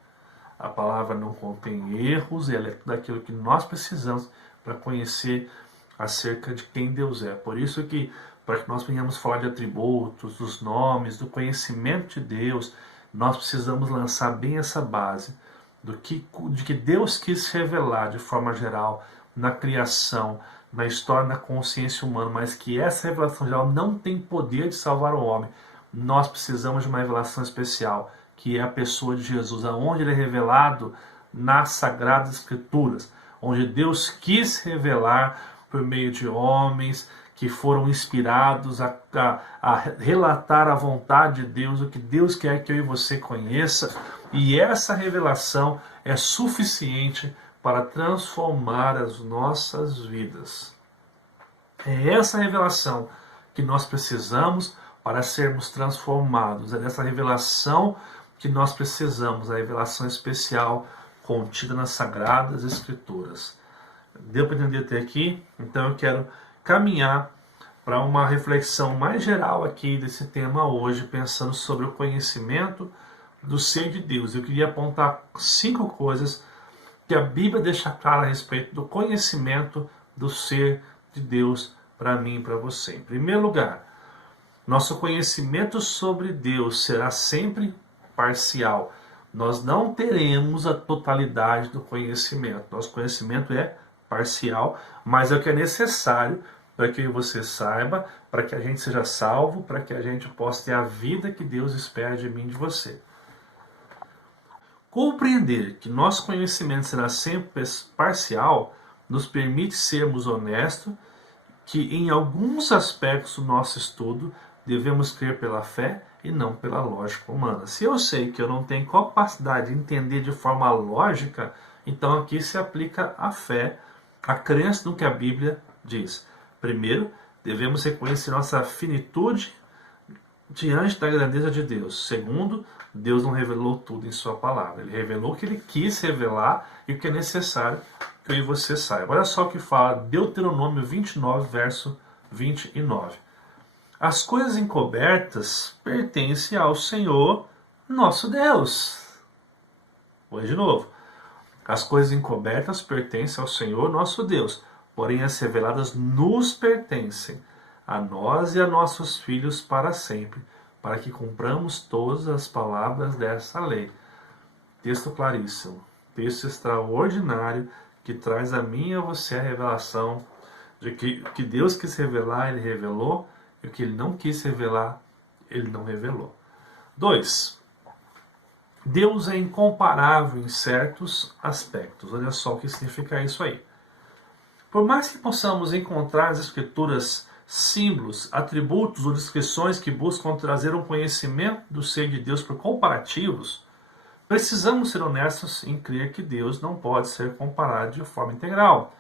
A palavra não contém erros, ela é tudo aquilo que nós precisamos para conhecer acerca de quem Deus é. Por isso que, para que nós venhamos falar de atributos, dos nomes, do conhecimento de Deus, nós precisamos lançar bem essa base de que Deus quis revelar de forma geral na criação, na história, na consciência humana, mas que essa revelação geral não tem poder de salvar o homem. Nós precisamos de uma revelação especial, que é a pessoa de Jesus, aonde ele é revelado nas Sagradas Escrituras, onde Deus quis revelar por meio de homens que foram inspirados a relatar a vontade de Deus, o que Deus quer que eu e você conheça, e essa revelação é suficiente para transformar as nossas vidas. É essa revelação que nós precisamos para sermos transformados. É dessa revelação que nós precisamos, a revelação especial contida nas Sagradas Escrituras. Deu para entender até aqui? Então eu quero caminhar para uma reflexão mais geral aqui desse tema hoje, pensando sobre o conhecimento do ser de Deus. Eu queria apontar 5 coisas que a Bíblia deixa clara a respeito do conhecimento do ser de Deus para mim e para você. Em primeiro lugar, nosso conhecimento sobre Deus será sempre parcial. Nós não teremos a totalidade do conhecimento. Nosso conhecimento é parcial, mas é o que é necessário para que você saiba, para que a gente seja salvo, para que a gente possa ter a vida que Deus espera de mim e de você. Compreender que nosso conhecimento será sempre parcial nos permite sermos honestos que em alguns aspectos do nosso estudo devemos crer pela fé e não pela lógica humana. Se eu sei que eu não tenho capacidade de entender de forma lógica, então aqui se aplica a fé, a crença no que a Bíblia diz. Primeiro, devemos reconhecer nossa finitude diante da grandeza de Deus. Segundo, Deus não revelou tudo em sua palavra. Ele revelou o que ele quis revelar e o que é necessário que eu e você saiba. Olha só o que fala Deuteronômio 29, verso 29. As coisas encobertas pertencem ao Senhor, nosso Deus. Vou de novo. As coisas encobertas pertencem ao Senhor, nosso Deus. Porém, as reveladas nos pertencem, a nós e a nossos filhos para sempre, para que cumpramos todas as palavras dessa lei. Texto claríssimo, texto extraordinário, que traz a mim e a você a revelação de que o que Deus quis revelar, Ele revelou, e o que Ele não quis revelar, Ele não revelou. 2. Deus é incomparável em certos aspectos. Olha só o que significa isso aí. Por mais que possamos encontrar nas Escrituras símbolos, atributos ou descrições que buscam trazer um conhecimento do ser de Deus por comparativos, precisamos ser honestos em crer que Deus não pode ser comparado de forma integral.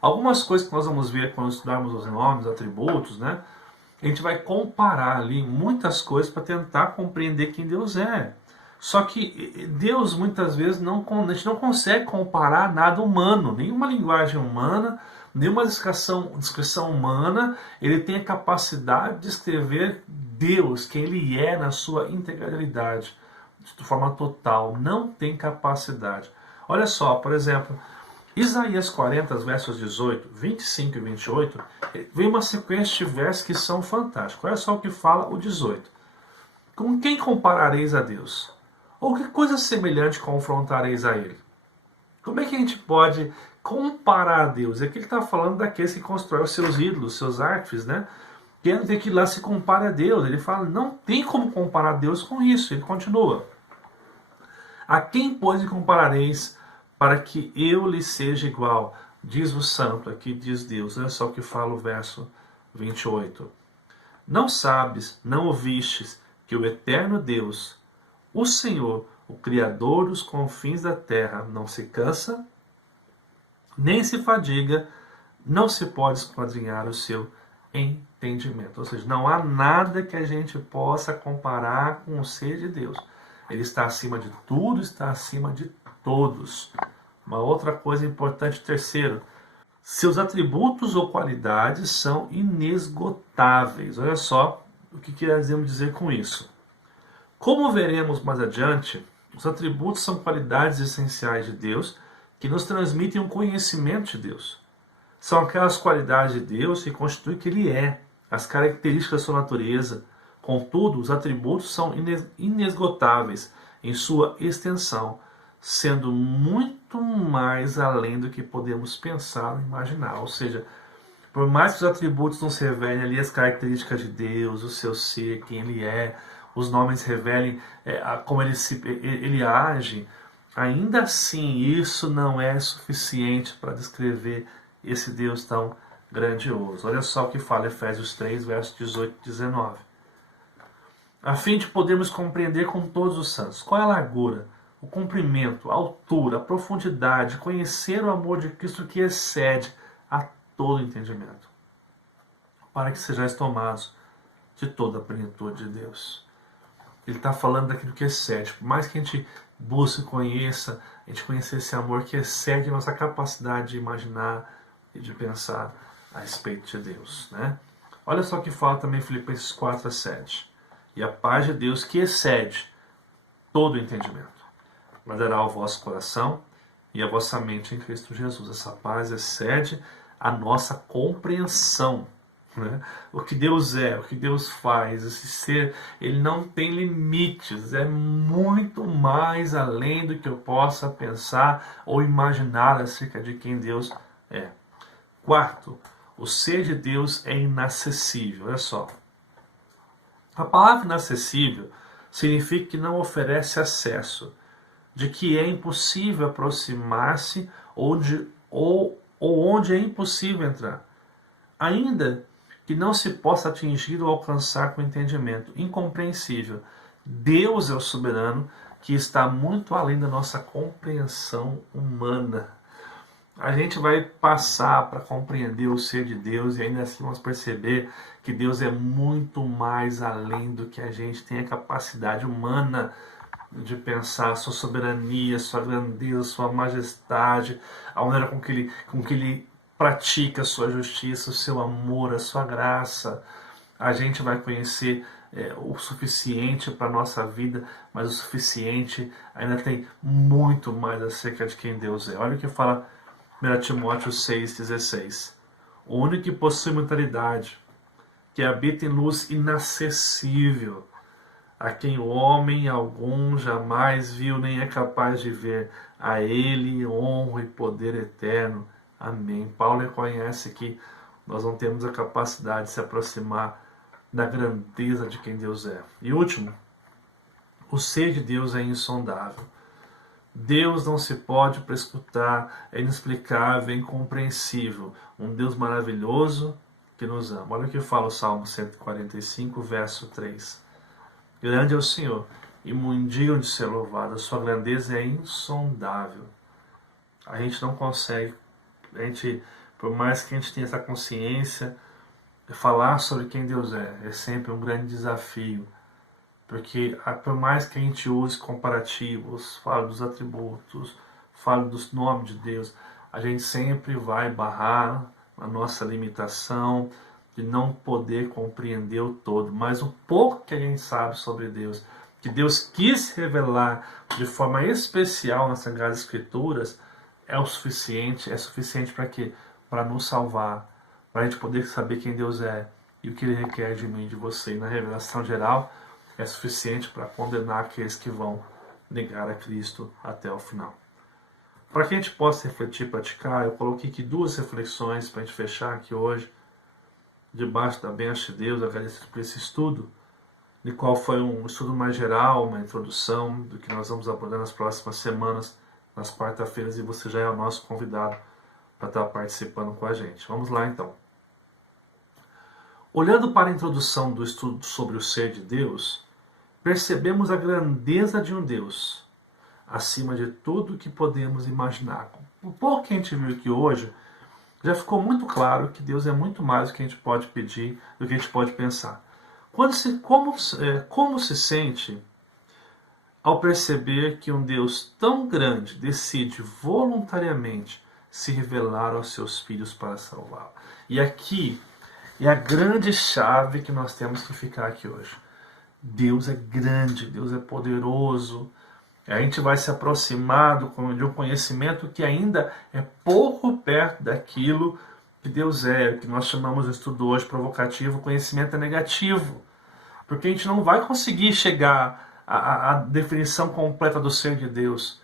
Algumas coisas que nós vamos ver quando estudarmos os nomes, atributos, né? A gente vai comparar ali muitas coisas para tentar compreender quem Deus é. Só que Deus muitas vezes a gente não consegue comparar nada humano, nenhuma linguagem humana, nenhuma descrição humana, ele tem a capacidade de descrever Deus, quem Ele é na sua integralidade, de forma total, não tem capacidade. Olha só, por exemplo, Isaías 40, versos 18, 25 e 28, vem uma sequência de versos que são fantásticos. Olha só o que fala o 18. Com quem comparareis a Deus? Ou que coisa semelhante confrontareis a Ele? Como é que a gente pode comparar a Deus? Aqui ele está falando daqueles que constroem os seus ídolos, seus artes, né? Querem ver que lá se compare a Deus. Ele fala, não tem como comparar Deus com isso. Ele continua. A quem, pois, comparareis para que eu lhe seja igual? Diz o santo, aqui diz Deus, olha só o que fala o verso 28. Não sabes, não ouvistes, que o eterno Deus, o Senhor, o Criador dos confins da terra, não se cansa, nem se fadiga, não se pode esquadrinhar o seu entendimento. Ou seja, não há nada que a gente possa comparar com o ser de Deus. Ele está acima de tudo, está acima de todos. Uma outra coisa importante, terceiro, seus atributos ou qualidades são inesgotáveis. Olha só o que queremos dizer com isso. Como veremos mais adiante, os atributos são qualidades essenciais de Deus que nos transmitem um conhecimento de Deus. São aquelas qualidades de Deus que constituem o que Ele é, as características da sua natureza. Contudo, os atributos são inesgotáveis em sua extensão, sendo muito mais além do que podemos pensar ou imaginar. Ou seja, por mais que os atributos nos revelem ali as características de Deus, o seu ser, quem Ele é, os nomes revelem como ele age, ainda assim isso não é suficiente para descrever esse Deus tão grandioso. Olha só o que fala Efésios 3, versos 18 e 19. A fim de podermos compreender com todos os santos qual é a largura, o comprimento, a altura, a profundidade, conhecer o amor de Cristo que excede a todo entendimento, para que sejais tomados de toda a plenitude de Deus. Ele está falando daquilo que excede. Por mais que a gente busque e conheça, a gente conhecer esse amor que excede a nossa capacidade de imaginar e de pensar a respeito de Deus, né? Olha só o que fala também Filipenses 4 a 7. E a paz de Deus que excede todo o entendimento guardará o vosso coração e a vossa mente em Cristo Jesus. Essa paz excede a nossa compreensão, né? O que Deus é, o que Deus faz, esse ser, ele não tem limites, é muito mais além do que eu possa pensar ou imaginar acerca de quem Deus é. Quarto, o ser de Deus é inacessível. Olha só. A palavra inacessível significa que não oferece acesso, de que é impossível aproximar-se ou onde é impossível entrar. Ainda que não se possa atingir ou alcançar com entendimento. Incompreensível. Deus é o soberano que está muito além da nossa compreensão humana. A gente vai passar para compreender o ser de Deus e ainda assim vamos perceber que Deus é muito mais além do que a gente tem a capacidade humana de pensar, a sua soberania, a sua grandeza, a sua majestade, a maneira com que ele pratica a sua justiça, o seu amor, a sua graça. A gente vai conhecer o suficiente para a nossa vida, mas o suficiente ainda tem muito mais acerca de quem Deus é. Olha o que fala 1 Timóteo 6,16. O único que possui imortalidade, que habita em luz inacessível, a quem o homem algum jamais viu nem é capaz de ver, a ele honra e poder eterno. Amém. Paulo reconhece que nós não temos a capacidade de se aproximar da grandeza de quem Deus é. E último, o ser de Deus é insondável. Deus não se pode prescrutar, é inexplicável, é incompreensível. Um Deus maravilhoso que nos ama. Olha o que fala o Salmo 145, verso 3. Grande é o Senhor e muito digno de ser louvado. A sua grandeza é insondável. A gente não consegue, por mais que a gente tenha essa consciência, falar sobre quem Deus é sempre um grande desafio. Porque por mais que a gente use comparativos, fale dos atributos, fale dos nomes de Deus, a gente sempre vai barrar a nossa limitação de não poder compreender o todo. Mas o pouco que a gente sabe sobre Deus, que Deus quis revelar de forma especial nas Sagradas Escrituras, é suficiente para quê? Para nos salvar, para a gente poder saber quem Deus é e o que Ele requer de mim e de você. E na revelação geral, é suficiente para condenar aqueles que vão negar a Cristo até o final. Para que a gente possa refletir e praticar, eu coloquei aqui 2 reflexões para a gente fechar aqui hoje, debaixo da bênção de Deus, agradeço por esse estudo, de qual foi um estudo mais geral, uma introdução do que nós vamos abordar nas próximas semanas, nas quarta-feiras, e você já é o nosso convidado para estar participando com a gente. Vamos lá então. Olhando para a introdução do estudo sobre o ser de Deus, percebemos a grandeza de um Deus, acima de tudo que podemos imaginar. O pouco que a gente viu aqui hoje, já ficou muito claro que Deus é muito mais do que a gente pode pedir, do que a gente pode pensar. Como se sente ao perceber que um Deus tão grande decide voluntariamente se revelar aos seus filhos para salvá-los? E aqui é a grande chave que nós temos que ficar aqui hoje. Deus é grande, Deus é poderoso. A gente vai se aproximar de um conhecimento que ainda é pouco perto daquilo que Deus é, o que nós chamamos no estudo hoje provocativo, conhecimento negativo. Porque a gente não vai conseguir chegar à definição completa do ser de Deus.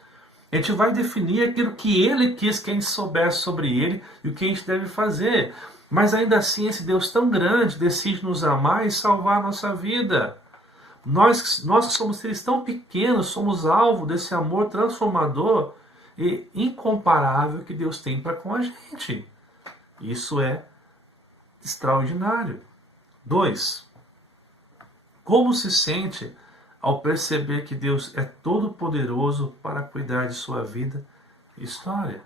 A gente vai definir aquilo que Ele quis que a gente soubesse sobre Ele e o que a gente deve fazer. Mas ainda assim, esse Deus tão grande decide nos amar e salvar a nossa vida. Nós que somos seres tão pequenos, somos alvo desse amor transformador e incomparável que Deus tem para com a gente. Isso é extraordinário. 2. Como se sente ao perceber que Deus é todo poderoso para cuidar de sua vida e história?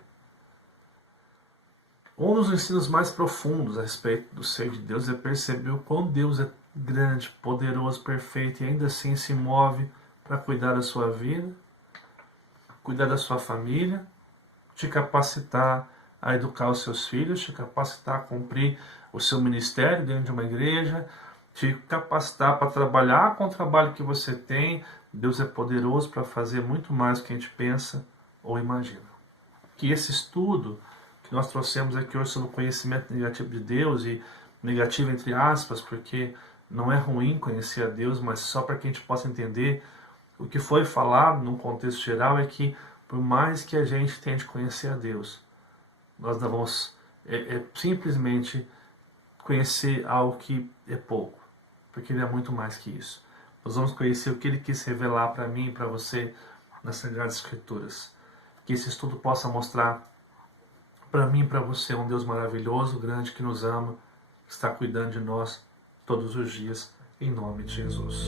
Um dos ensinos mais profundos a respeito do ser de Deus é perceber o quão Deus é grande, poderoso, perfeito e ainda assim se move para cuidar da sua vida, cuidar da sua família, te capacitar a educar os seus filhos, te capacitar a cumprir o seu ministério dentro de uma igreja, te capacitar para trabalhar com o trabalho que você tem. Deus é poderoso para fazer muito mais do que a gente pensa ou imagina. Que esse estudo que nós trouxemos aqui hoje sobre o conhecimento negativo de Deus, e negativo entre aspas, porque não é ruim conhecer a Deus, mas só para que a gente possa entender o que foi falado num contexto geral, é que por mais que a gente tente conhecer a Deus, nós não vamos simplesmente conhecer algo que é pouco, porque Ele é muito mais que isso. Nós vamos conhecer o que Ele quis revelar para mim e para você nas Sagradas Escrituras. Que esse estudo possa mostrar para mim e para você um Deus maravilhoso, grande, que nos ama, que está cuidando de nós todos os dias, em nome de Jesus.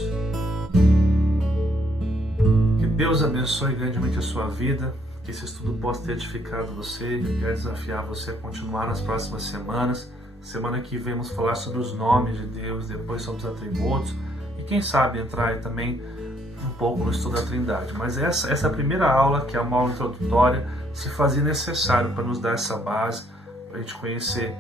Que Deus abençoe grandemente a sua vida, que esse estudo possa ter edificado você. Eu quero desafiar você a continuar nas próximas semanas. Semana que vem vamos falar sobre os nomes de Deus, depois sobre os atributos, e quem sabe entrar aí também um pouco no estudo da Trindade. Mas essa primeira aula, que é uma aula introdutória, se fazia necessário para nos dar essa base, para a gente conhecer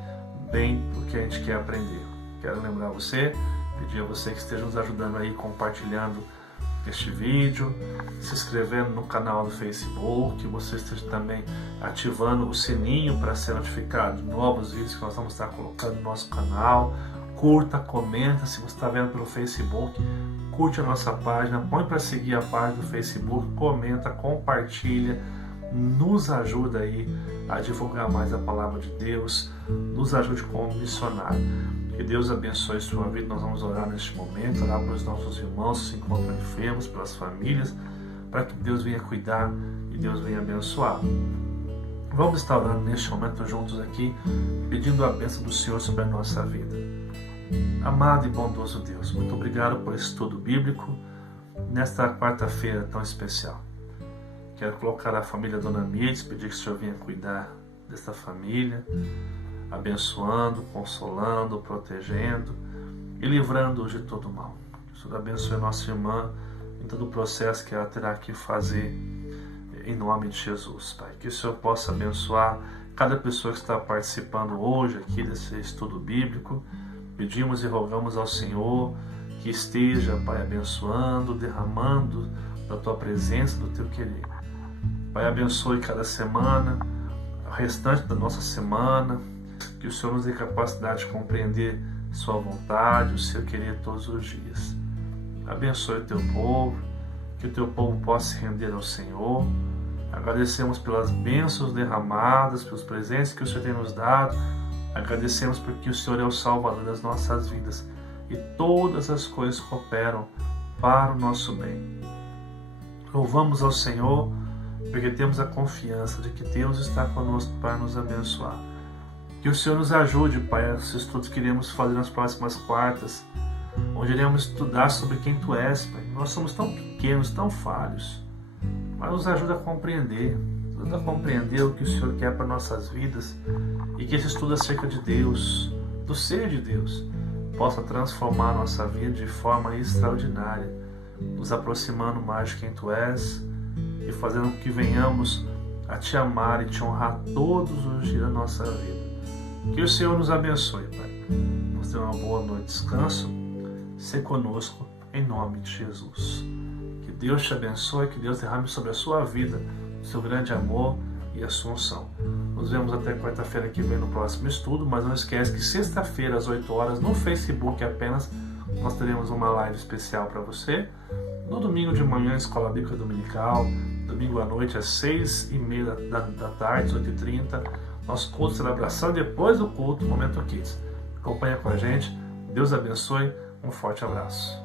bem o que a gente quer aprender. Quero lembrar você, pedir a você que esteja nos ajudando aí, compartilhando este vídeo, se inscrevendo no canal do Facebook, que você esteja também ativando o sininho para ser notificado de novos vídeos que nós vamos estar colocando no nosso canal. Curta, comenta, se você está vendo pelo Facebook, curte a nossa página, põe para seguir a página do Facebook, comenta, compartilha, nos ajuda aí a divulgar mais a palavra de Deus, nos ajude como missionário. Que Deus abençoe a sua vida. Nós vamos orar neste momento, orar pelos nossos irmãos que se encontram enfermos, pelas famílias, para que Deus venha cuidar e Deus venha abençoar. Vamos estar orando neste momento juntos aqui, pedindo a bênção do Senhor sobre a nossa vida. Amado e bondoso Deus, muito obrigado por esse estudo bíblico nesta quarta-feira tão especial. Quero colocar a família Dona Mirtes, pedir que o Senhor venha cuidar desta família, abençoando, consolando, protegendo e livrando-os de todo mal. Que o Senhor abençoe a nossa irmã em todo o processo que ela terá que fazer, em nome de Jesus, Pai. Que o Senhor possa abençoar cada pessoa que está participando hoje aqui desse estudo bíblico. Pedimos e rogamos ao Senhor que esteja, Pai, abençoando, derramando da Tua presença, do Teu querer. Pai, abençoe cada semana, o restante da nossa semana, que o Senhor nos dê capacidade de compreender Sua vontade, o Seu querer todos os dias. Abençoe o Teu povo, que o Teu povo possa se render ao Senhor. Agradecemos pelas bênçãos derramadas, pelos presentes que o Senhor tem nos dado. Agradecemos porque o Senhor é o Salvador das nossas vidas e todas as coisas cooperam para o nosso bem. Louvamos ao Senhor porque temos a confiança de que Deus está conosco para nos abençoar. Que o Senhor nos ajude, Pai, esses estudos que iremos fazer nas próximas quartas, onde iremos estudar sobre quem Tu és, Pai. Nós somos tão pequenos, tão falhos, mas nos ajuda a compreender o que o Senhor quer para nossas vidas, e que esse estudo acerca de Deus, do ser de Deus, possa transformar a nossa vida de forma extraordinária, nos aproximando mais de quem Tu és e fazendo com que venhamos a Te amar e Te honrar todos os dias da nossa vida. Que o Senhor nos abençoe, Pai. Nos dê uma boa noite de descanso. Se conosco, em nome de Jesus. Que Deus te abençoe, que Deus derrame sobre a sua vida o seu grande amor e a sua unção. Nos vemos até quarta-feira que vem no próximo estudo, mas não esquece que sexta-feira às 8 horas no Facebook apenas nós teremos uma live especial para você. No domingo de manhã, Escola Bíblica Dominical. Domingo à noite às 6h30 da tarde, 8h30. Nosso culto de celebração, depois do culto, Momento Kids. Acompanha com a gente. Deus abençoe. Um forte abraço.